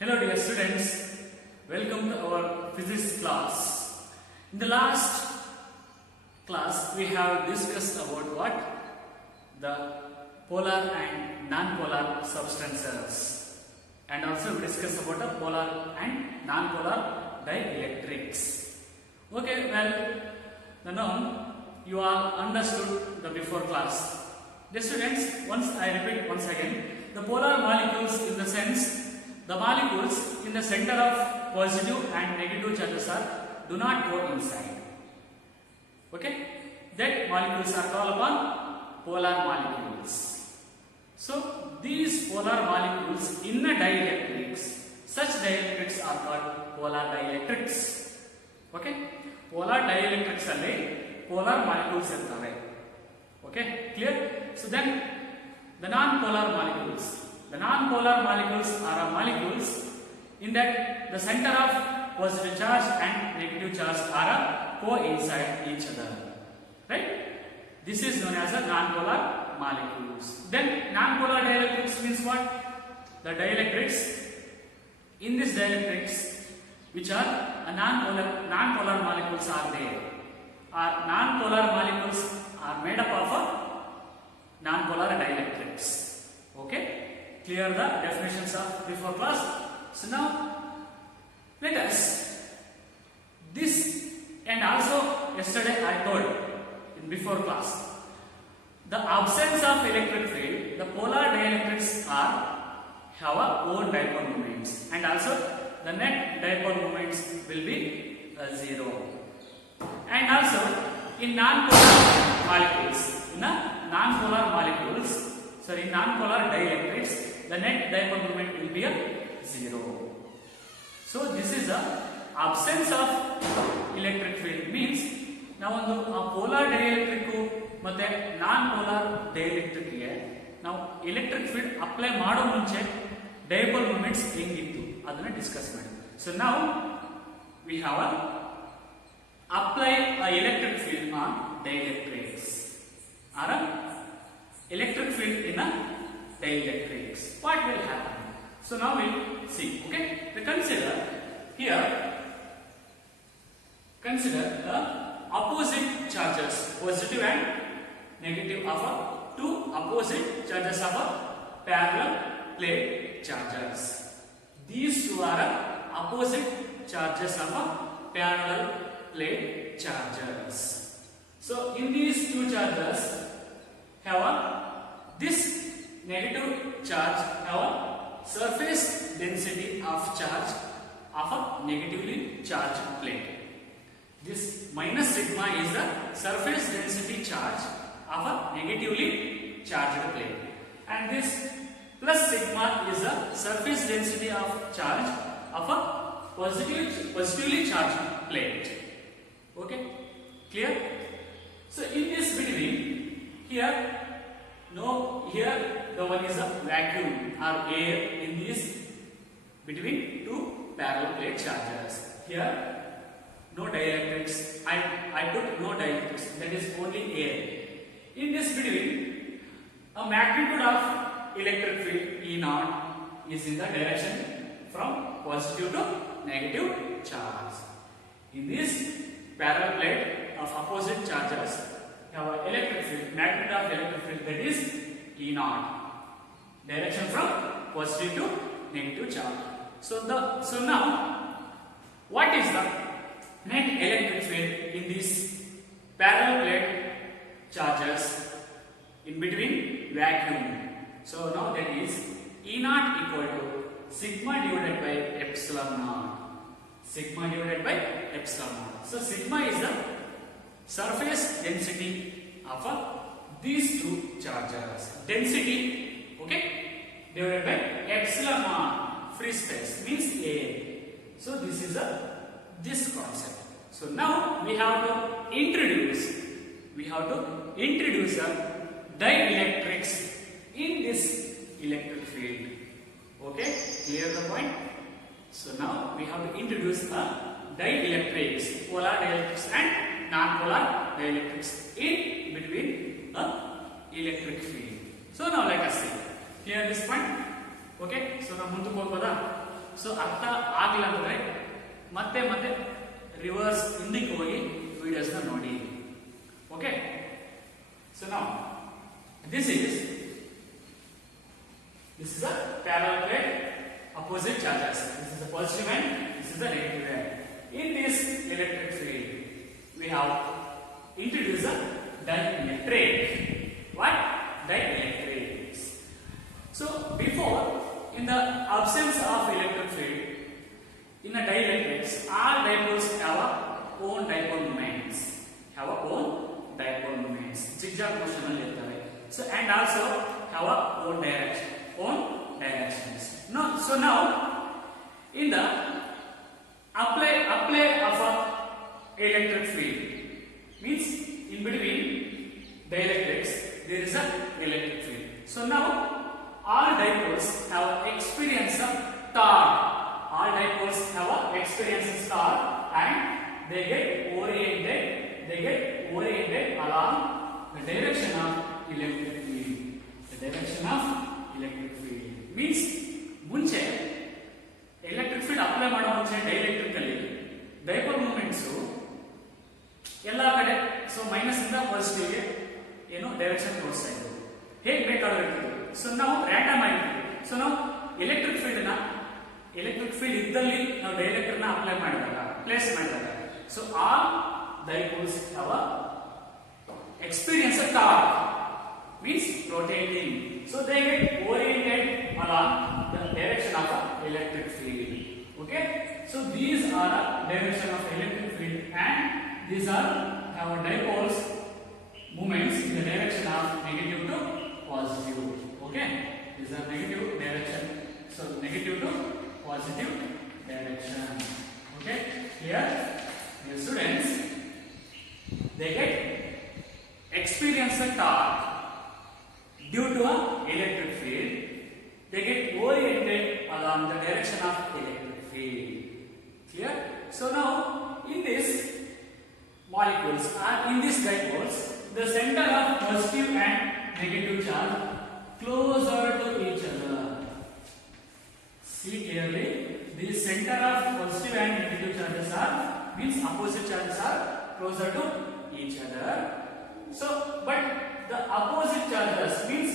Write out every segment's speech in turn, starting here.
Hello dear students, welcome to our physics class. In the last class we have discussed about what? The polar and non-polar substances, and also we discussed about the polar and non-polar dielectrics. Okay, well now you all understood the before class. Dear students, once I repeat once again, the polar molecules in the sense the molecules in the center of positive and negative charges do not go inside. Okay, that molecules are called upon polar molecules. So these polar molecules in the dielectrics, such dielectrics are called polar dielectrics. Okay, polar dielectrics alli polar molecules irtave. Okay, clear? So then the non-polar molecules. The non-polar molecules are molecules in that the center of positive charge and negative charge are coincide each other. Right? This is known as a non-polar molecules. Then non-polar dielectrics means what? The dielectrics. In this dielectrics, which are a non-polar molecules are there. Non-polar molecules are made up of non-polar dielectrics. Okay? Clear the definitions of before class. So now let us this, and also yesterday I told in before class, the absence of electric field, the polar dielectrics have a own dipole moments, and also the net dipole moments will be 0. And also in non-polar dielectrics, the net dipole moment will be 0. So this is a absence of electric field means now a polar dielectric matte non-polar dielectric ಗೆ ನಾವು electric field apply ಮಾಡೋ ಮುಂಚೆ dipole moments ಹೆಂಗಿತ್ತು ಅದನ್ನ discuss ಮಾಡಿ. So now we have apply a electric field on dielectrics or electric field in a dielectrics. What will happen? So now we see. Okay, we consider the opposite charges, positive and negative of two opposite charges of parallel plate charges. These two are opposite charges of parallel plate charges. So in these two charges have this negative charge have a surface density of charge of a negatively charged plate. This minus sigma is the surface density charge of a negatively charged plate, and this plus sigma is the surface density of charge of a positively charged plate. Okay, clear? So in this between here the one is a vacuum or air in this between two parallel plate charges. Here no dielectrics. I put no dielectrics, that is only air. In this between, a magnitude of electric field E0 is in the direction from positive to negative charge. In this parallel plate of opposite charges have an electric field, magnitude of electric field, that is E0, direction from positive to negative charge. So now what is the net electric field in these parallel plate charges in between vacuum? So now that is E0 equal to sigma divided by epsilon naught. Sigma divided by epsilon naught. So sigma is the surface density of these two charges. Density, okay, divided by epsilon naught, free space means air. So this is this concept. So now we have to introduce a dielectrics in this electric field. Okay, clear the point? So now we have to introduce a dielectrics, polar dielectrics and non-polar dielectrics in between a electric field. So now let us see. Clear this point? Okay, so now ಮುಂದಕ್ಕೆ ಹೋಗೋದಾ? So ಅರ್ಥ ಆಗಿಲ್ಲ ಅಂದ್ರೆ ಮತ್ತೆ ಮತ್ತೆ reverse ಹಿಂದಕ್ಕೆ ಹೋಗಿ videos ನ ನೋಡಿ. Okay, so now this is a parallel plate, opposite charges. This is the positive end, this is the negative end. In this electric field, we have introduced the dielectric. What? Dielectrics. So before, in the absence of electric field, in a dielectrics, all dipoles have a own dipole moments. Have a own dipole moments. Zigzag motion alli irtave. So and also have a own direction. Own directions. No, so now in the apply of a electric field means in between dielectrics there is a electric field. So now all dipoles have experience of torque. All dipoles have a experience of torque and they get oriented along the direction of electric field. The direction of electric field means ಮುಂಚೆ electric field apply ಮಾಡೋ ಮುಂಚೆ dielectric ಅಲ್ಲಿ dipole movements ಎಲ್ಲ ಕಡೆ so minus ಇಂದ positive ಗೆ ಏನು direction ತೋರಿಸ್ತಾ ಇದ್ರು, ಹೇಗೆ ಬೇಕಾದ್ರೂ ಇರ್ತದೆ. ಸೊ ನಾವು ರ್ಯಾಂಡಮ್ ಆಗಿರ್ತೀವಿ. ಸೊ ನಾವು ಎಲೆಕ್ಟ್ರಿಕ್ ಫೀಲ್ಡ್ ಇದ್ದಲ್ಲಿ ನಾವು ಡೈಎಲೆಕ್ಟ್ರಿಕ್ ನ ಅಪ್ಲೈ ಮಾಡಿದಾಗ ಪ್ಲೇಸ್ ಮಾಡಿದಾಗ so all dipoles have experience torque means rotating, so they get oriented along the direction of the electric field. Okay, so these are the direction of electric field and these are our dipoles movements in the direction of negative to positive. Okay, these are negative direction, so negative to positive direction. Okay, here the students they get experience a torque due to an electric field. They get oriented along the direction of electric field. Clear? So now in this molecules or in these dipoles, the center of positive and negative charge closer to each other. See clearly, the center of positive and negative charges are means opposite charges are closer to each other. So but the opposite charges means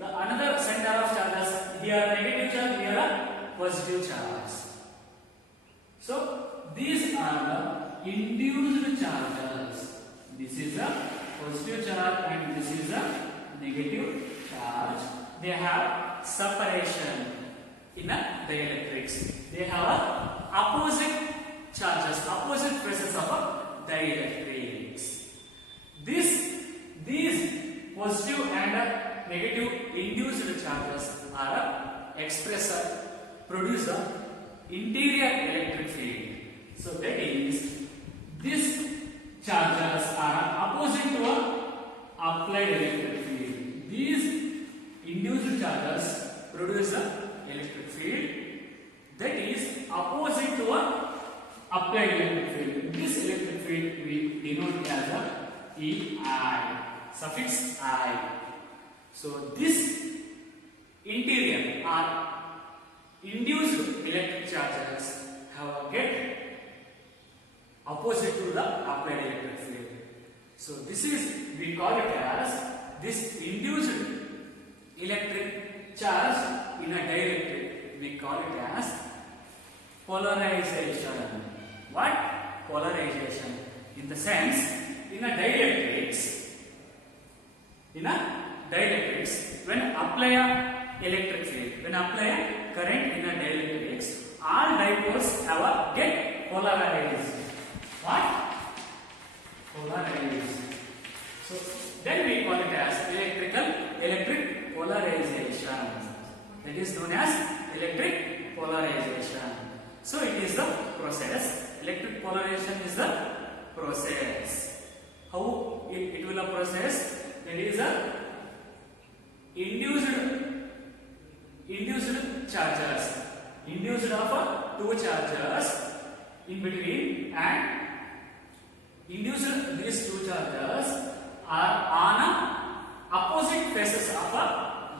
the another center of charges, here negative charge, here a positive charge. So these are the induced charges. This is a positive charge and this is a negative charge. They have separation in a dielectrics. They have a opposite charges, opposite phases of a dielectrics. These positive and negative induced charges are expressor, producer, interior electric field. So that is, these charges are opposite to an applied electric field. These induced charges produce an electric field that is opposite to an applied electric field. This electric field we denote as a EI. Suffix I. So this interior or induced electric charges have a get opposite to the applied electric field. So this is, we call it as this induced electric charge in a dielectric, we call it as polarization. What? Polarization. In the sense, in a dielectrics, when apply a electric field, when apply a current in a dielectrics, all dipoles have a get polarized. What? Polarized. So then we call it as electric polarization. That is known as electric polarization. So it is the process. Electric polarization is the process. How it will a process? That is a induced charges, induced of two charges in between, and induced these two charges are on opposite faces of a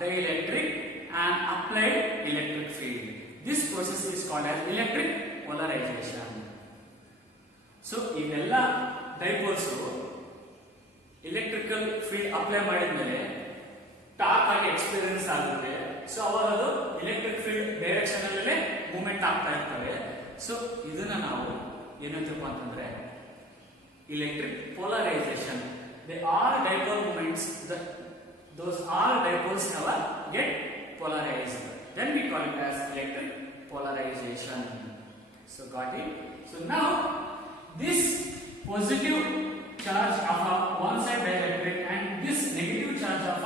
dielectric and applied electric field. This process is called as electric polarization. So ಇವೆಲ್ಲ dipoles electrical field apply ಮಾಡಿದ್ಮೇಲೆ torque ಆಗಿ experience ಆಗುತ್ತೆ. So ಅವಾಗ ಅದು electric field direction ಅಲ್ಲೇ movement ಆಗ್ತಾ ಇರ್ತವೆ. So ಇದನ್ನ ನಾವು ಏನಂತಪ್ಪ ಅಂತಂದ್ರೆ electric polarization. They all dipole moments, those all dipoles have get polarized. Then we call it as electric polarization. So got it? So now this positive charge of one side dielectric and this negative charge of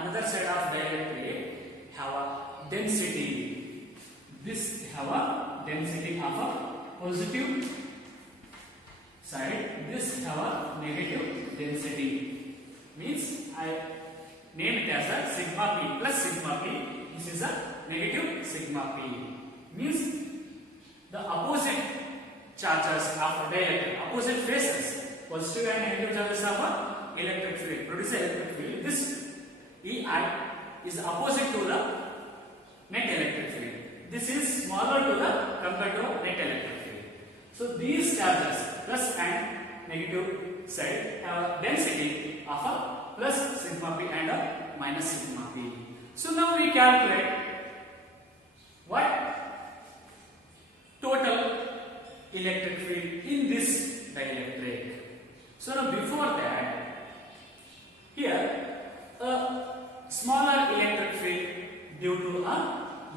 another side of dielectric have a density. This have a density of a positive side, this have a negative density. Means I name it as a sigma p plus sigma p. This is a negative sigma p. Means the opposite charges of a dielectric, opposite phases, positive and negative charges of a electric field, produce electric field. This EI is opposite to the net electric field. This is smaller to the compared to net electric field. So these charges plus and negative side have a density of a plus sigma p and a minus sigma p. So now we calculate what total electric field in this dielectric. So now before that, here a smaller electric field due to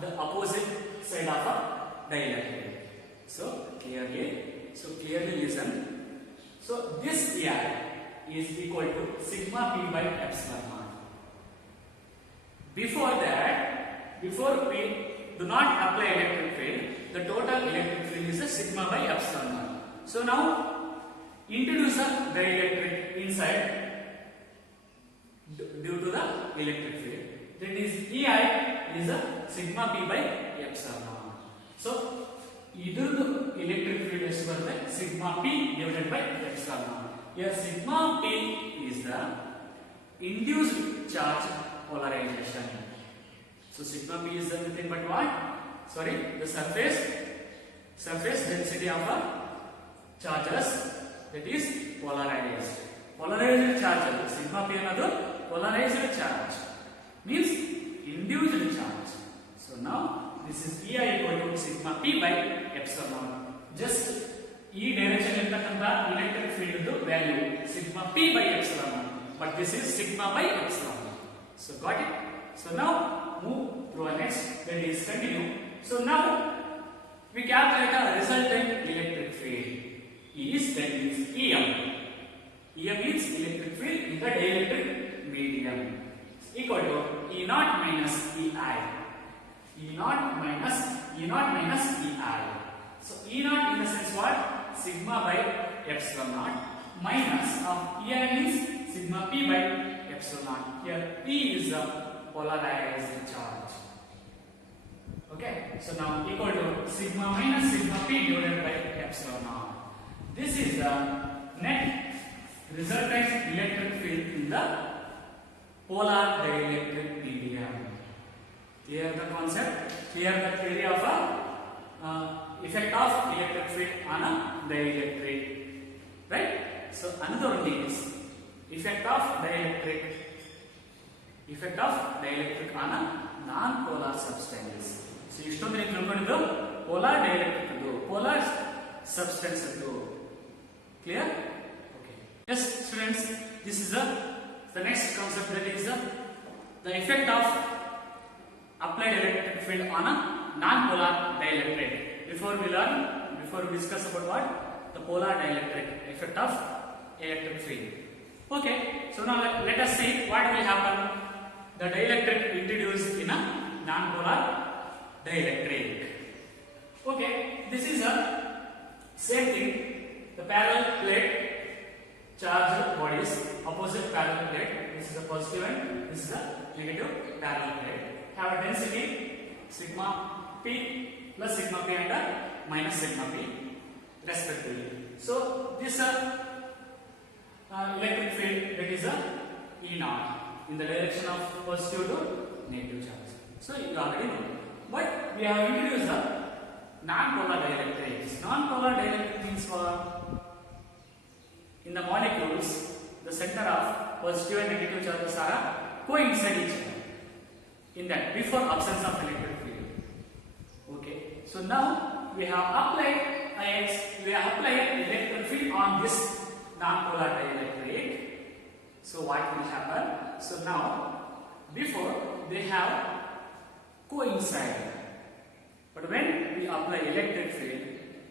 the opposite side of a dielectric. So clearly listen. So this EI is equal to sigma p by epsilon naught. Before that, before we do not apply electric field, the total electric field is a sigma by epsilon naught. So now introduce a dielectric inside due to the electric field. That is EI is a sigma p by epsilon naught. So इधर electric field is sigma p divided by epsilon naught. Here sigma p is the induced charge polarization. So sigma p is nothing but what? Sorry, the surface density of a charges that is polarized. Polarized charge. Sigma p another polarized charge means induced charge. So now this is EI equal to sigma p by epsilon naught. Just E direction irtakanta electric field value sigma p by epsilon naught, but this is sigma by epsilon naught. So got it? So now move to our next, that is continue. So now we calculate a resultant electric field. That means EM. EM means electric field in the dielectric medium equal to E naught minus EI. E naught minus EI. So E naught in the sense what? Sigma by epsilon naught minus of EI means sigma p by epsilon naught. Here P is the polarized charge. Okay, so now equal to sigma minus sigma p divided by epsilon naught. This is the net resultant electric field in the polar dielectric medium. Clear the concept? Clear the theory of effect of electric field on a dielectric, right? So another one is effect of dielectric on a non-polar substance. So ಇಷ್ಟೊಂದು ನೀವು ತಿಳ್ಕೊಂಡಿದ್ದು polar dielectric polar substance clear? Okay. Yes students, this is the next concept, that is the effect of applied electric field on a non-polar dielectric. Before we discuss about what? The polar dielectric effect of electric field. Okay, so now let us see what will happen. The dielectric introduced in a non-polar dielectric. Okay, this is a same thing. The parallel plate charged bodies, opposite parallel plate. This is a positive and this is a negative parallel plate. Have a density sigma p plus sigma p and minus sigma p respectively. So this electric field, that is E naught in the direction of positive to negative charge. So you already know. But we have introduced the non-polar dielectrics. Non-polar dielectric means what? In the molecules, the center of positive and negative charges are coincide each other. In that, before absence of electric field. Okay. So now we have applied electric field on this non-polar dielectric. So what will happen? So now, before they have coincide, but when we apply electric field,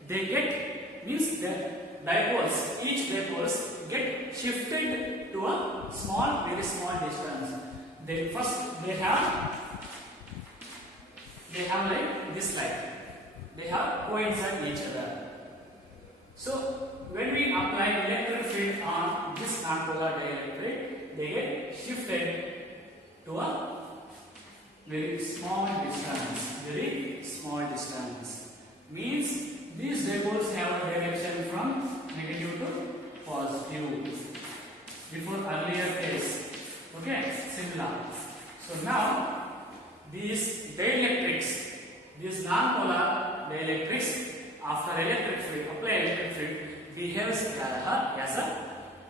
they get, means that dipoles, each dipoles get shifted to a small, very small distance. They have like this line. They have coincide each other. So when we apply electric field on this non-polar dielectric, they get shifted to a very small distance. Very small distance. Means these dipoles have a direction from negative to positive. Before earlier case. Okay, similar. So now these dielectrics, these non-polar dielectrics, after electric field, apply electric field, behaves as a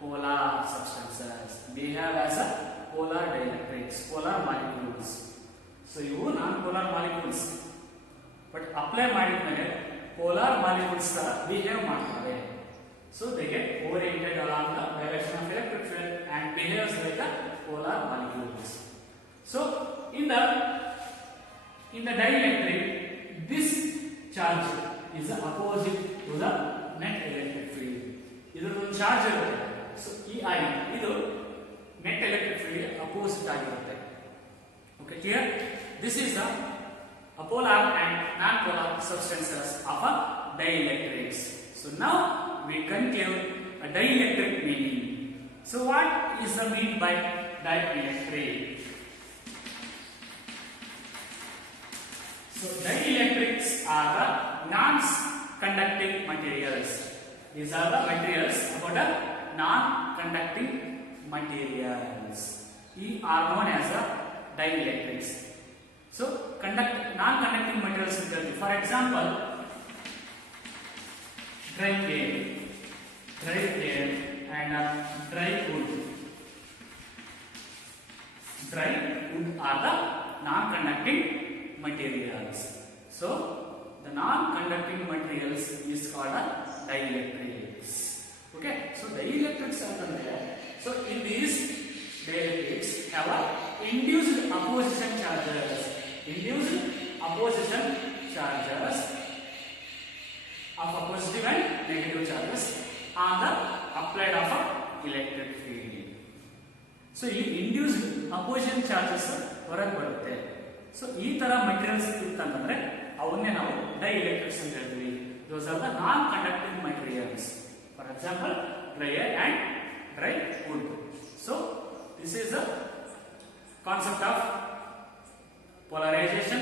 polar substances. Behave as a polar dielectrics, polar molecules. So you non-polar molecules, but apply ಮಾಡಿದ್ಮೇಲೆ polar molecules behave ಮಾಡ್ತವೆ. So they get oriented along the direction of electric field and behaves like a polar molecules. So in the dielectric, this charge is opposite to the net electric field. ಇದರ charge ಇರುತ್ತೆ. So EI ಇದು net electric field opposite ಆಗಿರುತ್ತೆ. Okay, clear? This is the polar and non-polar substances of a dielectrics. So now we conclude a dielectric meaning. So what is the mean by dielectric? So dielectrics are the non-conducting materials. These are the materials about the non-conducting materials. These are known as the dielectrics. So non-conducting materials. For example, dry air and dry wood. Dry wood are the non-conducting materials. So the non-conducting materials is called a dielectrics. Okay, so dielectrics are there. So in these dielectrics have a induced opposition charges. Induced opposition charges of a positive and negative charges on the applied of a electric field. So in induced opposition charges ಹೊರಗೆ ಬರುತ್ತೆ. So ಈ ತರ materials ಇತ್ತಂದ್ರೆ ಅವನ್ನೇ ನಾವು dielectrics ಅಂತ ಹೇಳ್ತೀವಿ. Those are the non-conducting materials. For example, dry air and dry wood. So this is the concept of polarization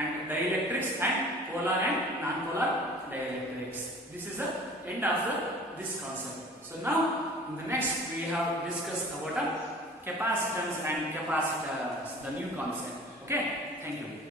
and dielectrics and polar and non-polar dielectrics. This is the end of this concept. So now in the next we have discussed about capacitance and capacitors, the new concept. Okay, thank you.